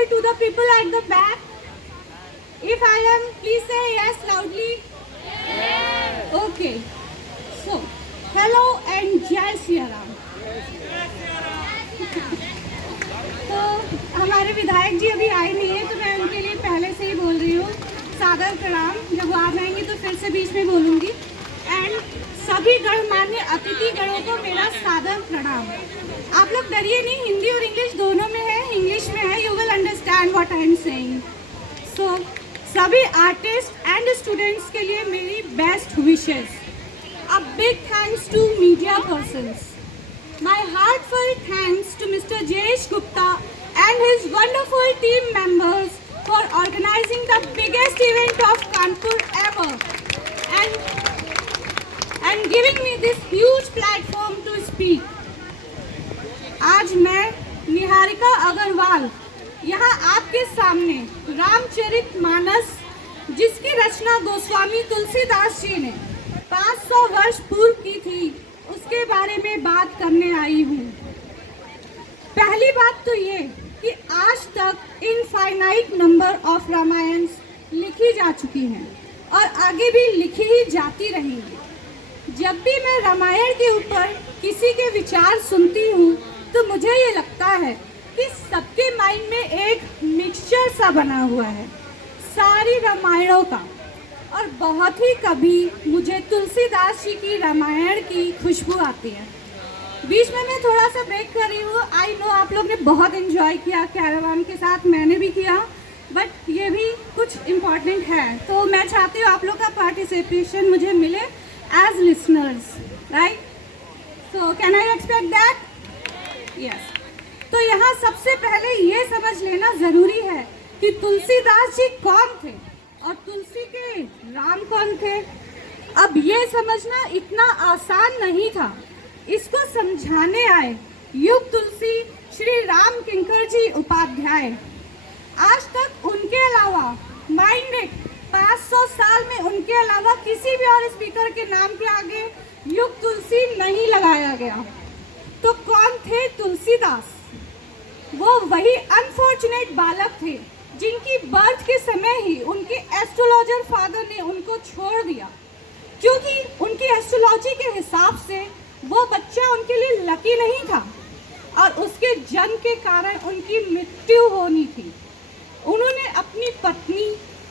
audible to the people at the back? If I am, please say yes loudly. Yes. Okay. So, hello and Jai Shri Ram. तो हमारे विधायक जी अभी आए नहीं है, तो मैं उनके लिए पहले से ही बोल रही हूँ सादर प्रणाम। जब वो आ जाएंगे तो फिर से बीच में बोलूँगी। एंड सभी गणमान्य अतिथि गणों को मेरा सादर प्रणाम। आप लोग डरिए नहीं, हिंदी और इंग्लिश दोनों में है, इंग्लिश में है, you will understand what I am saying. So सभी आर्टिस्ट एंड स्टूडेंट्स के लिए मेरी best wishes. A big thanks to media persons. My heartfelt thanks to Mr. Jayesh Gupta and his wonderful team members for organizing the biggest event of Kanpur ever and giving me this huge platform to speak. आज मैं निहारिका अग्रवाल यहाँ आपके सामने रामचरितमानस, जिसकी रचना गोस्वामी तुलसीदास जी ने 500 वर्ष पूर्व की थी, उसके बारे में बात करने आई हूँ। पहली बात तो ये कि आज तक इनफाइनाइट नंबर ऑफ रामायण लिखी जा चुकी हैं और आगे भी लिखी ही जाती रहेंगी। जब भी मैं रामायण के ऊपर किसी के विचार सुनती हूँ तो मुझे ये लगता है कि सबके माइंड में एक मिक्सचर सा बना हुआ है सारी रामायणों का, और बहुत ही कभी मुझे तुलसीदास जी की रामायण की खुशबू आती है। बीच में मैं थोड़ा सा ब्रेक कर रही हूँ। आई नो आप लोग ने बहुत एंजॉय किया कैरावान के साथ, मैंने भी किया, बट ये भी कुछ इम्पॉर्टेंट है, तो मैं चाहती हूँ आप लोग का पार्टिसिपेशन मुझे मिले as listeners, right? So can I expect that? Yes. तो यहाँ सबसे पहले ये समझ लेना ज़रूरी है कि तुलसीदास जी कौन थे और तुलसी के राम कौन थे। अब ये समझना इतना आसान नहीं था। इसको समझाने आए युग तुलसी श्री राम किंकर जी उपाध्याय। आज तक उनके अलावा माइंड में 500 साल में उनके अलावा किसी भी और स्पीकर के नाम के आगे युग तुलसी नहीं लगाया गया। तो कौन थे तुलसीदास? वो वही अनफॉर्चुनेट बालक थे जिनकी बर्थ के समय ही उनके एस्ट्रोलॉजर फादर ने उनको छोड़ दिया, क्योंकि उनकी एस्ट्रोलॉजी के हिसाब से वो बच्चा उनके लिए लकी नहीं था और उसके जन्म के कारण उनकी मृत्यु होनी थी। उन्होंने अपनी पत्नी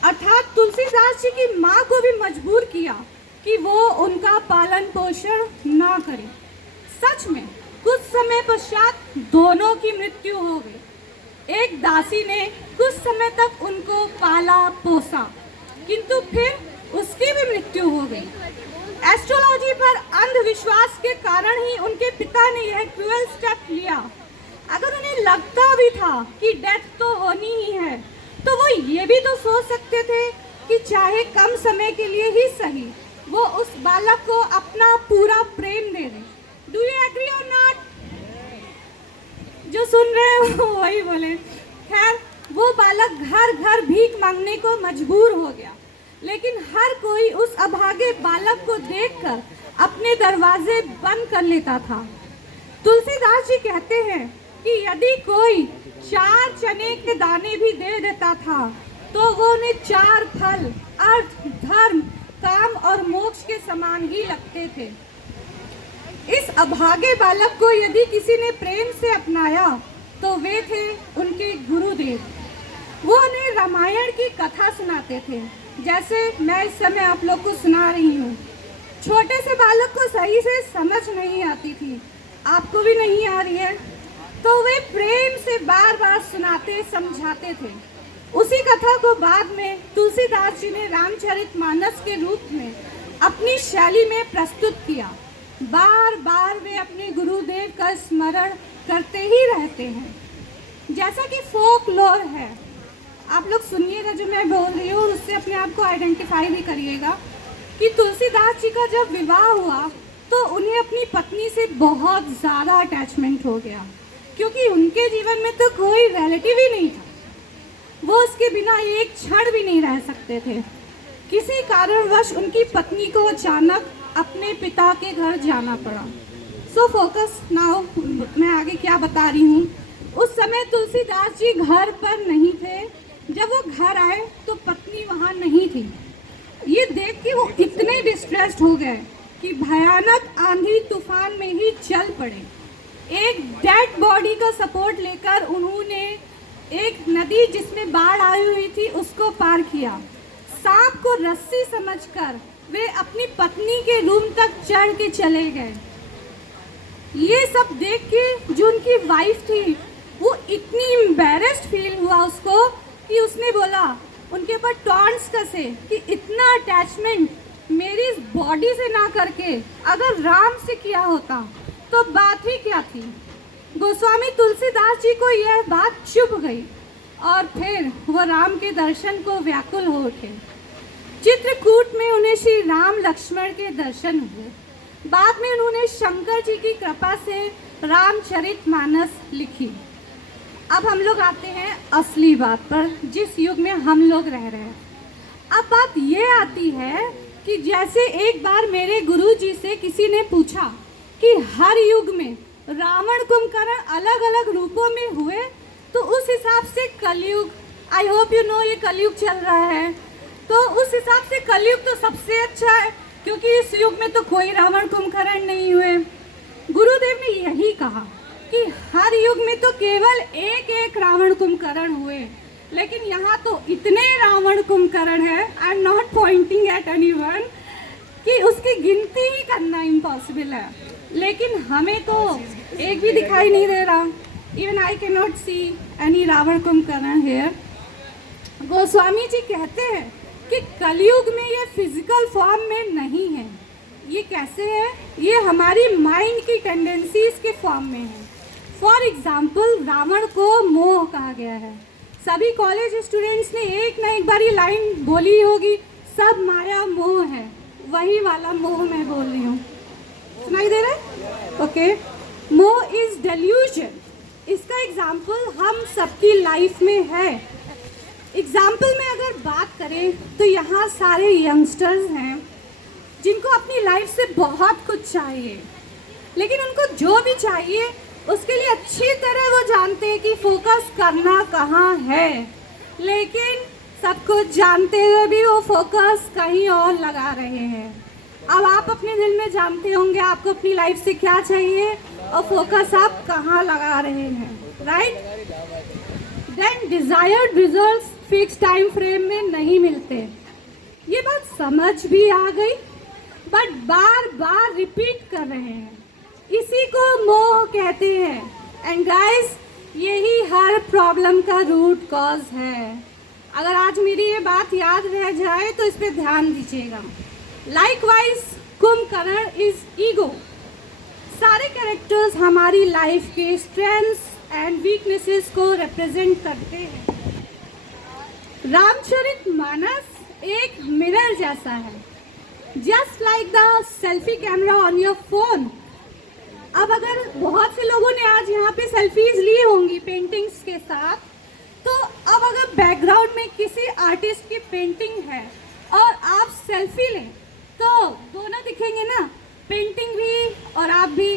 अर्थात तुलसीदास जी की माँ को भी मजबूर किया कि वो उनका पालन पोषण ना करे। सच में कुछ समय पश्चात दोनों की मृत्यु हो गई। एक दासी ने कुछ समय तक उनको पाला पोसा, किंतु फिर उसकी भी मृत्यु हो गई। एस्ट्रोलॉजी पर अंधविश्वास के कारण ही उनके पिता ने यह क्रूअल स्टेप लिया। अगर उन्हें लगता भी था कि डेथ तो होनी ही है, तो वो ये भी तो सोच सकते थे कि चाहे कम समय के लिए ही सही, वो उस बालक को अपना पूरा प्रेम दे दें। डू यू एग्री और नॉट? जो सुन रहे हो वही बोले। खैर, वो बालक घर घर भीख मांगने को मजबूर हो गया, लेकिन हर कोई उस अभागे बालक को देखकर अपने दरवाजे बंद कर लेता था। तुलसीदास जी कहते हैं कि यदि कोई 4 चने के दाने भी दे देता था तो वो उन्हें 4 फल अर्थ, धर्म, काम और मोक्ष के समान ही लगते थे। इस अभागे बालक को यदि किसी ने प्रेम से अपनाया तो वे थे उनके गुरुदेव। वो उन्हें रामायण की कथा सुनाते थे, जैसे मैं इस समय आप लोग को सुना रही हूँ। छोटे से बालक को सही से समझ नहीं आती थी, आपको भी नहीं आ रही है, तो वे प्रेम से बार बार सुनाते समझाते थे। उसी कथा को बाद में तुलसीदास जी ने रामचरितमानस के रूप में अपनी शैली में प्रस्तुत किया। बार बार वे अपने गुरुदेव का स्मरण करते ही रहते हैं। जैसा कि फोक लोर है, आप लोग सुनिएगा जो मैं बोल रही हूँ, उससे अपने आप को आइडेंटिफाई भी करिएगा कि तुलसीदास जी का जब विवाह हुआ तो उन्हें अपनी पत्नी से बहुत ज़्यादा अटैचमेंट हो गया, क्योंकि उनके जीवन में तो कोई रिलेटिव ही नहीं था। वो उसके बिना एक क्षण भी नहीं रह सकते थे। किसी कारणवश उनकी पत्नी को अचानक अपने पिता के घर जाना पड़ा। सो फोकस नाउ, मैं आगे क्या बता रही हूँ। उस समय तुलसीदास जी घर पर नहीं थे। जब वो घर आए तो पत्नी वहाँ नहीं थी। ये देख के वो इतने डिस्ट्रेस्ड हो गए कि भयानक आंधी तूफान में ही चल पड़े। एक डेड बॉडी का सपोर्ट लेकर उन्होंने एक नदी जिसमें बाढ़ आई हुई थी उसको पार किया। सांप को रस्सी समझकर वे अपनी पत्नी के रूम तक चढ़ के चले गए। ये सब देख के जो उनकी वाइफ थी वो इतनी एम्बैरेस्ड फील हुआ उसको कि उसने बोला, उनके ऊपर टॉन्ट्स कसे कि इतना अटैचमेंट मेरी इस बॉडी से ना करके अगर राम से किया होता तो बात ही क्या थी। गोस्वामी तुलसीदास जी को यह बात चुभ गई और फिर वो राम के दर्शन को व्याकुल हो उठे। चित्रकूट में उन्हें श्री राम लक्ष्मण के दर्शन हुए। बाद में उन्होंने शंकर जी की कृपा से रामचरितमानस लिखी। अब हम लोग आते हैं असली बात पर, जिस युग में हम लोग रह रहे हैं। अब बात ये आती है कि जैसे एक बार मेरे गुरु जी से किसी ने पूछा कि हर युग में रावण कुंभकर्ण अलग अलग रूपों में हुए, तो उस हिसाब से कलयुग, आई होप यू नो ये कलयुग चल रहा है, तो उस हिसाब से कलयुग तो सबसे अच्छा है क्योंकि इस युग में तो कोई रावण कुंभकर्ण नहीं हुए। गुरुदेव ने यही कहा कि हर युग में तो केवल एक एक रावण कुंभकर्ण हुए, लेकिन यहाँ तो इतने रावण कुंभकर्ण है, I am not Poynting eight anyone, कि उसकी गिनती ही करना इम्पॉसिबल है। लेकिन हमें तो एक भी दिखाई नहीं दे रहा। Even I can not see any Ravana Kumbhakarna here. Goswami ji कहते हैं कि कलयुग में ये फिजिकल फॉर्म में नहीं है। ये कैसे है? ये हमारी माइंड की टेंडेंसीज के फॉर्म में है। फॉर एग्जाम्पल, रावण को मोह कहा गया है। सभी कॉलेज स्टूडेंट्स ने एक ना एक बार ये लाइन बोली होगी, सब माया मोह है। वही वाला मोह मैं बोल रही हूँ। सुनाई दे रहा है? ओके। मोह इज डेल्यूजन। इसका एग्जाम्पल हम सबकी लाइफ में है। एग्जाम्पल में अगर बात करें तो यहाँ सारे यंगस्टर्स हैं जिनको अपनी लाइफ से बहुत कुछ चाहिए, लेकिन उनको जो भी चाहिए उसके लिए अच्छी तरह वो जानते हैं कि फोकस करना कहाँ है, लेकिन सब कुछ जानते हुए भी वो फोकस कहीं और लगा रहे हैं। अब आप अपने दिल में जानते होंगे आपको अपनी लाइफ से क्या चाहिए और फोकस आप कहाँ लगा रहे हैं, right? Then desired results fix time frame में नहीं मिलते। ये बात समझ भी आ गई, बट बार बार रिपीट कर रहे हैं। इसी को मोह कहते हैं। एंड गाइस, यही हर प्रॉब्लम का रूट कॉज है। अगर आज मेरी ये बात याद रह जाए तो इस पर ध्यान दीजिएगा। Likewise Kumbhakarna is ego. सारे कैरेक्टर्स हमारी लाइफ के स्ट्रेंथ्स एंड वीकनेसेस को रिप्रेजेंट करते हैं। रामचरितमानस एक मिरर जैसा है, just like the selfie camera on your phone. अब अगर बहुत से लोगों ने आज यहाँ पे सेल्फीज ली होंगी पेंटिंग्स के साथ, तो अब अगर बैकग्राउंड में किसी आर्टिस्ट की पेंटिंग है और आप सेल्फी लें तो दोनों दिखेंगे ना, पेंटिंग भी और आप भी।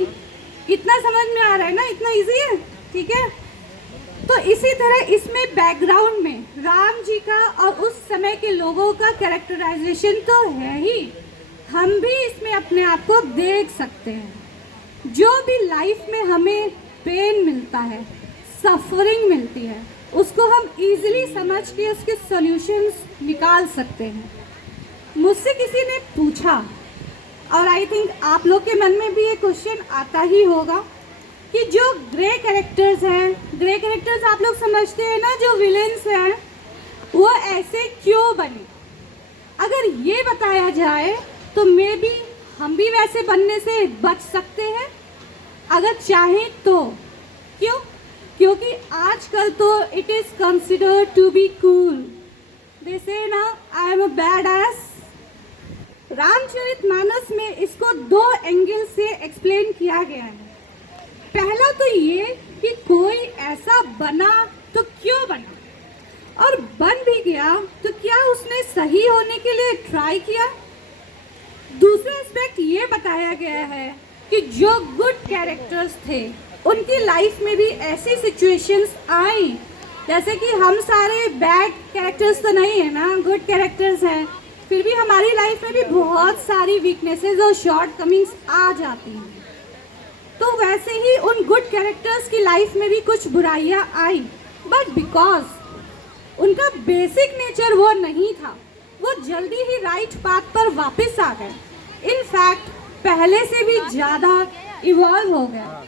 इतना समझ में आ रहा है ना? इतना इजी है, ठीक है? तो इसी तरह इसमें बैकग्राउंड में राम जी का और उस समय के लोगों का कैरेक्टराइजेशन तो है ही, हम भी इसमें अपने आप को देख सकते हैं। जो भी लाइफ में हमें पेन मिलता है, सफरिंग मिलती है, उसको हम इजीली समझ के उसके सॉल्यूशंस निकाल सकते हैं। मुझसे किसी ने पूछा, और आई थिंक आप लोग के मन में भी ये क्वेश्चन आता ही होगा, कि जो ग्रे कैरेक्टर्स हैं, ग्रे कैरेक्टर्स आप लोग समझते हैं ना, जो विलेंस हैं, वो ऐसे क्यों बने? अगर ये बताया जाए तो मे बी हम भी वैसे बनने से बच सकते हैं अगर चाहें तो। क्यों? क्योंकि आजकल तो it is considered to be cool. They say ना, I am a bad ass. Ramcharitmanas में इसको दो एंगल से एक्सप्लेन किया गया है। पहला तो ये कि कोई ऐसा बना तो क्यों बना, और बन भी गया तो क्या उसने सही होने के लिए ट्राई किया। दूसरा एस्पेक्ट ये बताया गया है कि जो गुड कैरेक्टर्स थे उनकी लाइफ में भी ऐसी सिचुएशंस आई, जैसे कि हम सारे बैड कैरेक्टर्स तो नहीं है ना, गुड कैरेक्टर्स हैं, फिर भी हमारी लाइफ में भी बहुत सारी वीकनेसेस और शॉर्ट कमिंग्स आ जाती हैं। तो वैसे ही उन गुड कैरेक्टर्स की लाइफ में भी कुछ बुराइयां आई, बट बिकॉज उनका बेसिक नेचर वो नहीं था, वो जल्दी ही राइट पाथ पर वापस आ गए। इनफैक्ट पहले से भी ज़्यादा इवॉल्व हो गया।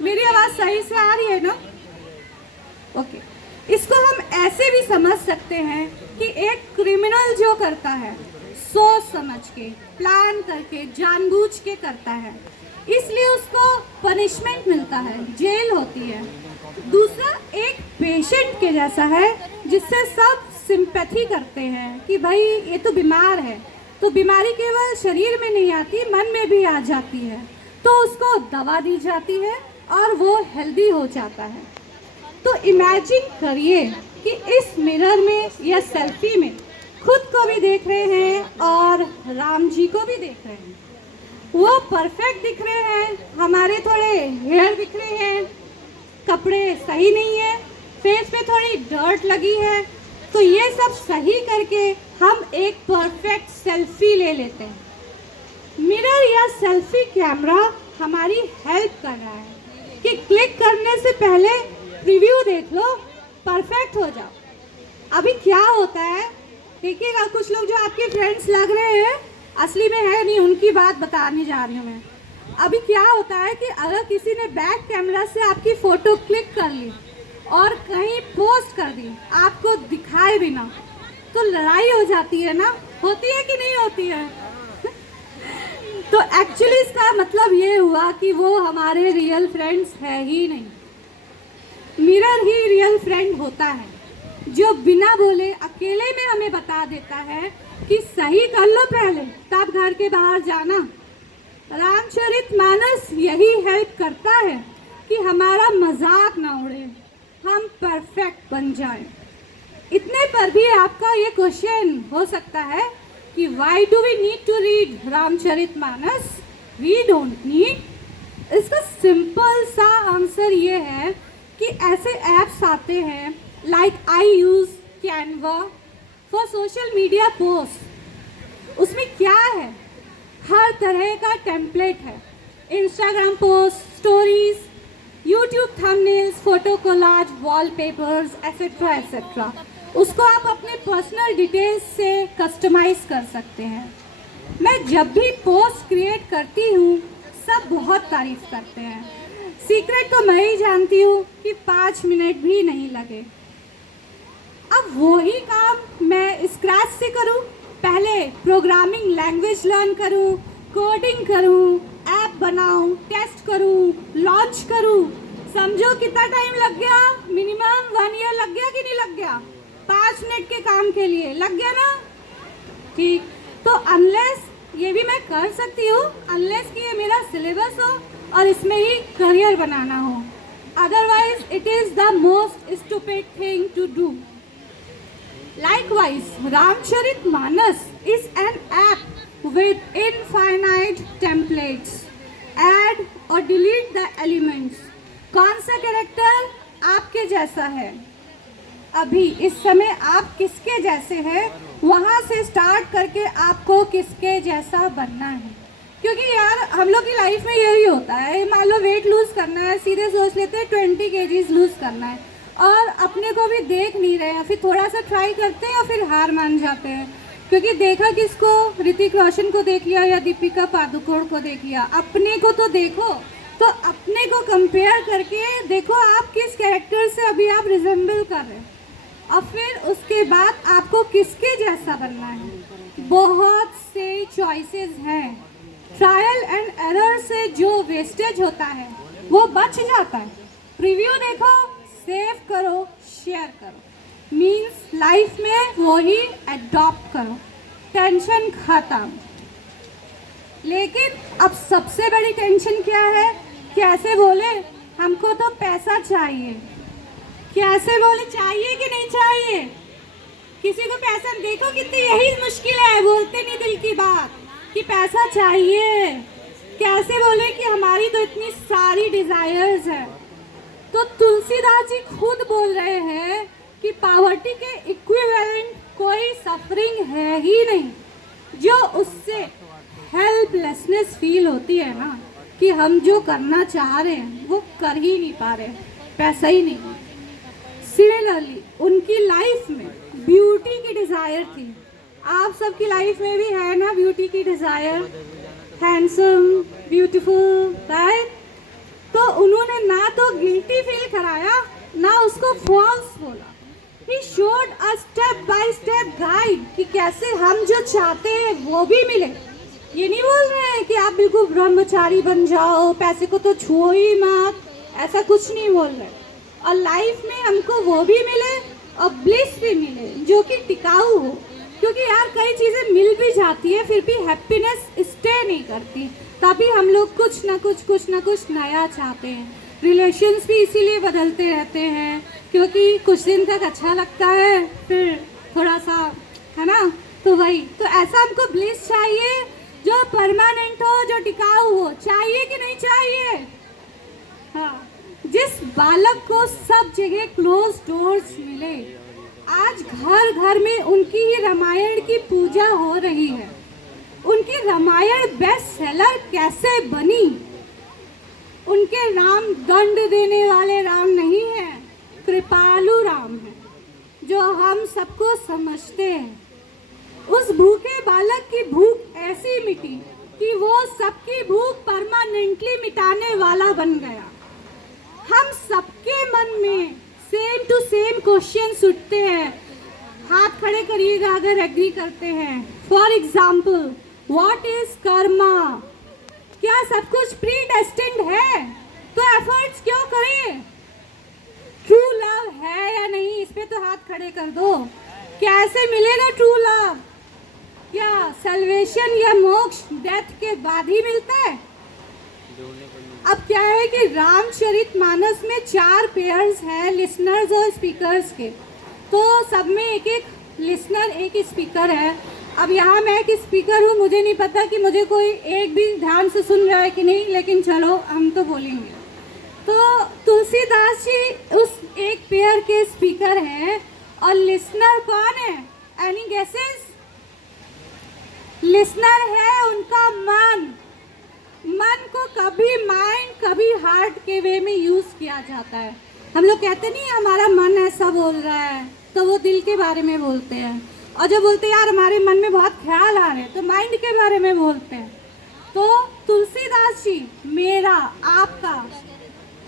मेरी आवाज़ सही से आ रही है ना? ओके। इसको हम ऐसे भी समझ सकते हैं कि एक क्रिमिनल जो करता है सोच समझ के, प्लान करके, जानबूझ के करता है, इसलिए उसको पनिशमेंट मिलता है, जेल होती है। दूसरा एक पेशेंट के जैसा है जिससे सब सिंपैथी करते हैं कि भाई ये तो बीमार है, तो बीमारी केवल शरीर में नहीं आती, मन में भी आ जाती है, तो उसको दवा दी जाती है और वो हेल्दी हो जाता है। तो इमेजिन करिए कि इस मिरर में या सेल्फी में खुद को भी देख रहे हैं और राम जी को भी देख रहे हैं। वो परफेक्ट दिख रहे हैं, हमारे थोड़े हेयर दिख रहे हैं, कपड़े सही नहीं है, फेस पे थोड़ी डर्ट लगी है, तो ये सब सही करके हम एक परफेक्ट सेल्फी ले लेते हैं। मिरर या सेल्फी कैमरा हमारी हेल्प कर रहा है कि क्लिक करने से पहले रिव्यू देख लो, परफेक्ट हो जाओ। अभी क्या होता है देखिएगा, कुछ लोग जो आपके फ्रेंड्स लग रहे हैं असली में है नहीं, उनकी बात बताने जा रही हूँ मैं। अभी क्या होता है कि अगर किसी ने बैक कैमरा से आपकी फ़ोटो क्लिक कर ली और कहीं पोस्ट कर दी, आपको दिखाए बिना, तो लड़ाई हो जाती है ना, होती है कि नहीं होती है? तो एक्चुअली इसका मतलब ये हुआ कि वो हमारे रियल फ्रेंड्स है ही नहीं। मिरर ही रियल फ्रेंड होता है जो बिना बोले अकेले में हमें बता देता है कि सही कर लो पहले, तब घर के बाहर जाना। रामचरितमानस यही हेल्प करता है कि हमारा मजाक ना उड़े, हम परफेक्ट बन जाएं। इतने पर भी आपका ये क्वेश्चन हो सकता है कि why do we need to read Ramcharitmanas? We don't need. इसका सिंपल सा आंसर ये है कि ऐसे ऐप्स आते हैं like I use Canva for social media post. उसमें क्या है, हर तरह का टेम्पलेट है, Instagram post, stories, YouTube thumbnails, photo collage, wallpapers etcetera etcetera. उसको आप अपने पर्सनल डिटेल्स से कस्टमाइज कर सकते हैं। मैं जब भी पोस्ट क्रिएट करती हूँ सब बहुत तारीफ करते हैं। सीक्रेट तो मैं ही जानती हूँ कि 5 मिनट भी नहीं लगे। अब वही काम मैं स्क्रैच से करूँ, पहले प्रोग्रामिंग लैंग्वेज लर्न करूँ, कोडिंग करूँ, ऐप बनाऊँ, टेस्ट करूँ, लॉन्च करूँ, समझो कितना टाइम लग गया? मिनिमम 1 ईयर लग गया कि नहीं लग गया? 5 मिनट के काम के लिए लग गया ना? ठीक। तो अनलेस ये भी मैं कर सकती हूँ, अनलेस कि ये मेरा सिलेबस हो और इसमें ही करियर बनाना हो, otherwise it is the most stupid thing to do. Likewise, Ramcharitmanas is an app with infinite templates. Add or delete the elements. कौन सा कैरेक्टर आपके जैसा है? अभी इस समय आप किसके जैसे हैं, वहाँ से स्टार्ट करके आपको किसके जैसा बनना है। क्योंकि यार हम लोग की लाइफ में यही होता है, मान लो वेट लूज़ करना है, सीधे सोच लेते हैं 20 kgs लूज़ करना है और अपने को भी देख नहीं रहे हैं, फिर थोड़ा सा ट्राई करते हैं और फिर हार मान जाते हैं। क्योंकि देखा किसको, ऋतिक रोशन को देख लिया या दीपिका पादुकोण को देख लिया, अपने को तो देखो। तो अपने को कंपेयर करके देखो आप किस कैरेक्टर से अभी आप रिजेंबल कर रहे हैं, और फिर उसके बाद आपको किसके जैसा बनना है। बहुत से चॉइसेस हैं, ट्रायल एंड एरर से जो वेस्टेज होता है वो बच जाता है। रिव्यू देखो, सेव करो, शेयर करो, मीन्स लाइफ में वही एडॉप्ट करो, टेंशन खत्म। लेकिन अब सबसे बड़ी टेंशन क्या है? कैसे बोले हमको तो पैसा चाहिए, कैसे बोले चाहिए कि नहीं चाहिए? किसी को पैसा देखो कितनी यही मुश्किल है, बोलते नहीं दिल की बात कि पैसा चाहिए। कैसे बोले कि हमारी तो इतनी सारी डिजायर्स है। तो तुलसीदास जी खुद बोल रहे हैं कि पावर्टी के इक्विवेलेंट कोई सफरिंग है ही नहीं, जो उससे हेल्पलेसनेस फील होती है ना, कि हम जो करना चाह रहे हैं वो कर ही नहीं पा रहे, पैसा ही नहीं। सिमिलरली उनकी लाइफ में ब्यूटी की डिज़ायर थी। आप सबकी लाइफ में भी है ना ब्यूटी की डिज़ायर, हैंडसम, ब्यूटीफुल, राइट? तो उन्होंने ना तो गिल्टी फील कराया ना उसको फॉल्स बोला। He showed a step by step guide कि कैसे हम जो चाहते हैं वो भी मिले। ये नहीं बोल रहे हैं कि आप बिल्कुल ब्रह्मचारी बन जाओ, पैसे को तो छुओ ही मत, ऐसा कुछ नहीं बोल रहे। और लाइफ में हमको वो भी मिले और ब्लिस भी मिले जो कि टिकाऊ हो, क्योंकि यार कई चीज़ें मिल भी जाती है फिर भी हैप्पीनेस स्टे नहीं करती। तभी हम लोग कुछ ना कुछ नया चाहते हैं। रिलेशंस भी इसीलिए बदलते रहते हैं, क्योंकि कुछ दिन तक अच्छा लगता है फिर थोड़ा सा, है ना? तो वही तो ऐसा हमको ब्लिस चाहिए जो परमानेंट हो, जो टिकाऊ हो। चाहिए कि नहीं चाहिए? हाँ। जिस बालक को सब जगह क्लोज डोर्स मिले, आज घर घर में उनकी ही रामायण की पूजा हो रही है। उनकी रामायण बेस्ट सेलर कैसे बनी? उनके राम दंड देने वाले राम नहीं है, कृपालु राम है, जो हम सबको समझते हैं। उस भूखे बालक की भूख ऐसी मिटी कि वो सबकी भूख परमानेंटली मिटाने वाला बन गया। हम सबके मन में सेम टू सेम क्वेश्चन उठते हैं। हाथ खड़े करिएगा अगर एग्री करते हैं। For example, what is Karma? क्या सब कुछ प्री डेस्टिन्ड है? तो एफर्ट्स क्यों करें? ट्रू लव है या नहीं, इस पे तो हाथ खड़े कर दो। कैसे मिलेगा ट्रू लव? क्या सल्वेशन या मोक्ष डेथ के बाद ही मिलता है? अब क्या है कि रामचरितमानस में 4 पेयर्स हैं, लिसनर्स और स्पीकर्स के। तो सब में एक एक लिसनर, एक स्पीकर है। अब यहाँ मैं एक स्पीकर हूँ, मुझे नहीं पता कि मुझे कोई एक भी ध्यान से सुन रहा है कि नहीं, लेकिन चलो हम तो बोलेंगे। तो तुलसीदास जी उस एक पेयर के स्पीकर हैं और लिसनर कौन है? Any guesses? लिसनर है उनका मन। मन को कभी माइंड कभी हार्ट के वे में यूज किया जाता है। हम लोग कहते नहीं हमारा मन ऐसा बोल रहा है, तो वो दिल के बारे में बोलते हैं। और जब बोलते हैं यार हमारे मन में बहुत ख्याल आ रहे हैं, तो माइंड के बारे में बोलते हैं। तो तुलसीदास जी, मेरा, आपका,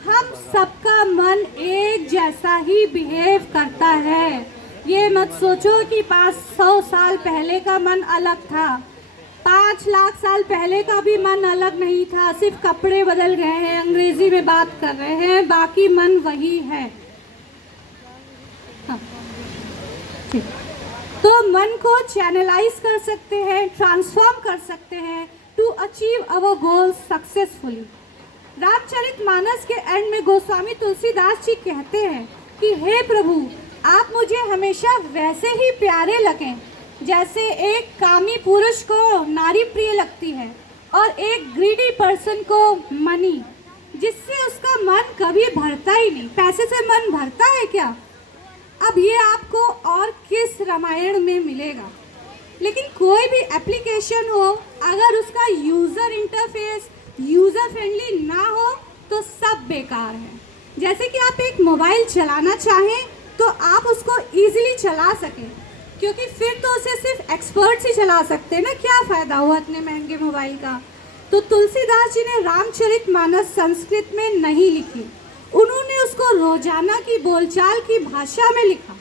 हम सबका मन एक जैसा ही बिहेव करता है। ये मत सोचो कि 500 साल पहले का मन अलग था, 5 लाख साल पहले का भी मन अलग नहीं था, सिर्फ कपड़े बदल गए हैं, अंग्रेजी में बात कर रहे हैं, बाकी मन वही है। हाँ। ठीक। तो मन को चैनलाइज कर सकते हैं, ट्रांसफॉर्म कर सकते हैं to achieve our goals successfully. Ramcharitmanas के एंड में गोस्वामी तुलसीदास जी कहते हैं कि हे प्रभु, आप मुझे हमेशा वैसे ही प्यारे लगें जैसे एक कामी पुरुष को नारी प्रिय लगती है और एक ग्रीडी पर्सन को मनी, जिससे उसका मन कभी भरता ही नहीं। पैसे से मन भरता है क्या? अब ये आपको और किस रामायण में मिलेगा? लेकिन कोई भी एप्लीकेशन हो, अगर उसका यूज़र इंटरफेस यूज़र फ्रेंडली ना हो तो सब बेकार है। जैसे कि आप एक मोबाइल चलाना चाहें तो आप उसको ईजिली चला सकें, क्योंकि फिर तो उसे सिर्फ एक्सपर्ट्स ही चला सकते हैं ना, क्या फ़ायदा हुआ इतने महंगे मोबाइल का। तो तुलसीदास जी ने रामचरितमानस संस्कृत में नहीं लिखी, उन्होंने उसको रोजाना की बोलचाल की भाषा में लिखा,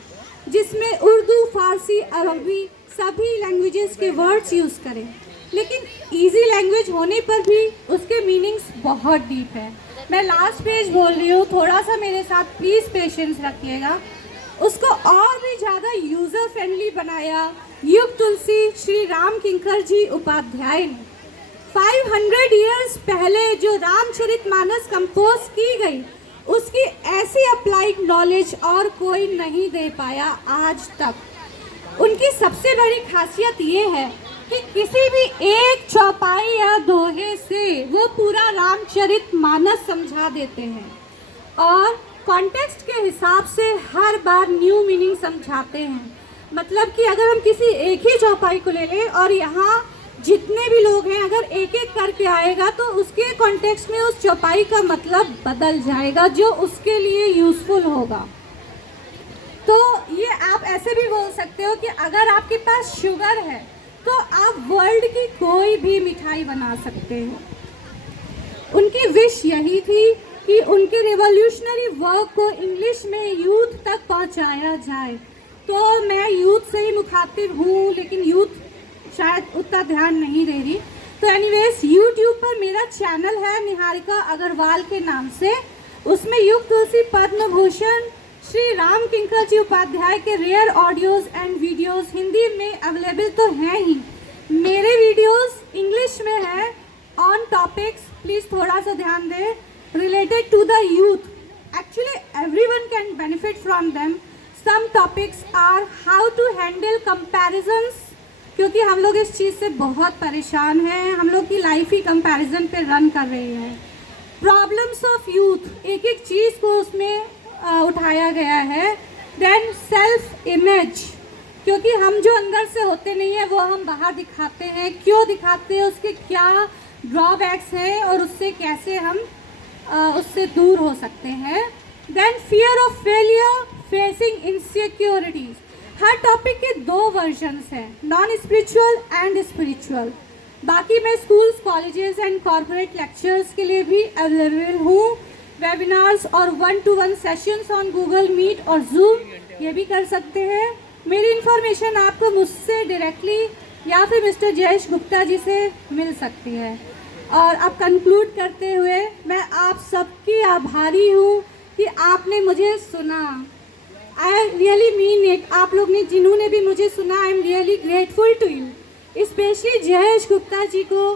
जिसमें उर्दू, फारसी, अरबी सभी लैंग्वेजेस के वर्ड्स यूज़ करें। लेकिन इजी लैंग्वेज होने पर भी उसके मीनिंग्स बहुत डीप है। मैं लास्ट पेज बोल रही हूँ, थोड़ा सा मेरे साथ प्लीज़ पेशेंस रखिएगा। उसको और भी ज़्यादा यूज़र फ्रेंडली बनाया युग तुलसी श्री राम किंकर जी उपाध्याय ने। 500 ईयर्स पहले जो रामचरितमानस कंपोज की गई, उसकी ऐसी अप्लाइड नॉलेज और कोई नहीं दे पाया आज तक। उनकी सबसे बड़ी खासियत ये है कि किसी भी एक चौपाई या दोहे से वो पूरा रामचरितमानस समझा देते हैं और कॉन्टेक्स्ट के हिसाब से हर बार न्यू मीनिंग समझाते हैं। मतलब कि अगर हम किसी एक ही चौपाई को ले लें और यहाँ जितने भी लोग हैं अगर एक एक करके आएगा तो उसके कॉन्टेक्स्ट में उस चौपाई का मतलब बदल जाएगा जो उसके लिए यूज़फुल होगा। तो ये आप ऐसे भी बोल सकते हो कि अगर आपके पास शुगर है तो आप वर्ल्ड की कोई भी मिठाई बना सकते हो। उनकी विश यही थी कि उनके रिवॉल्यूशनरी वर्क को इंग्लिश में यूथ तक पहुंचाया जाए। तो मैं यूथ से ही मुखातिब हूँ, लेकिन यूथ शायद उतना ध्यान नहीं दे रही। तो एनीवेज यूट्यूब पर मेरा चैनल है निहारिका अग्रवाल के नाम से। उसमें युग तुलसी पद्म भूषण श्री राम किंकर जी उपाध्याय के rare audios and videos Hindi में अवेलेबल तो हैं ही, मेरे वीडियोज़ इंग्लिश में है ऑन टॉपिक्स, प्लीज़ थोड़ा सा ध्यान दें, related to the youth. Actually everyone can benefit from them. Some topics are how to handle comparisons, क्योंकि हम लोग इस चीज़ से बहुत परेशान हैं, हम लोग की लाइफ ही कंपैरिजन पे रन कर रही है। प्रॉब्लम्स ऑफ यूथ, एक एक चीज़ को उसमें उठाया गया है। देन सेल्फ इमेज, क्योंकि हम जो अंदर से होते नहीं है वो हम बाहर दिखाते हैं, क्यों दिखाते हैं, उसके क्या ड्रॉबैक्स हैं और उससे कैसे हम उससे दूर हो सकते हैं। Then fear of failure, facing insecurities. हर टॉपिक के दो वर्जन्स हैं, नॉन स्पिरिचुअल एंड स्पिरिचुअल। बाकी मैं schools, colleges and corporate lectures के लिए भी अवेलेबल हूँ। वेबिनार्स और 1-to-1 sessions on Google Meet और जूम ये भी कर सकते हैं। मेरी इन्फॉर्मेशन आपको मुझसे डायरेक्टली या फिर मिस्टर जयेश गुप्ता जी से मिल सकती है। और अब कंक्लूड करते हुए मैं आप सबकी आभारी हूँ कि आपने मुझे सुना। I really mean it. आप लोग ने जिन्होंने भी मुझे सुना, I am really grateful to you, specially Jayesh Gupta ji को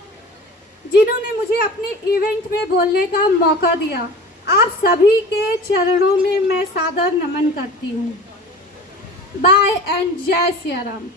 जिन्होंने मुझे अपने इवेंट में बोलने का मौका दिया। आप सभी के चरणों में मैं सादर नमन करती हूँ। बाय एंड जय सिया राम।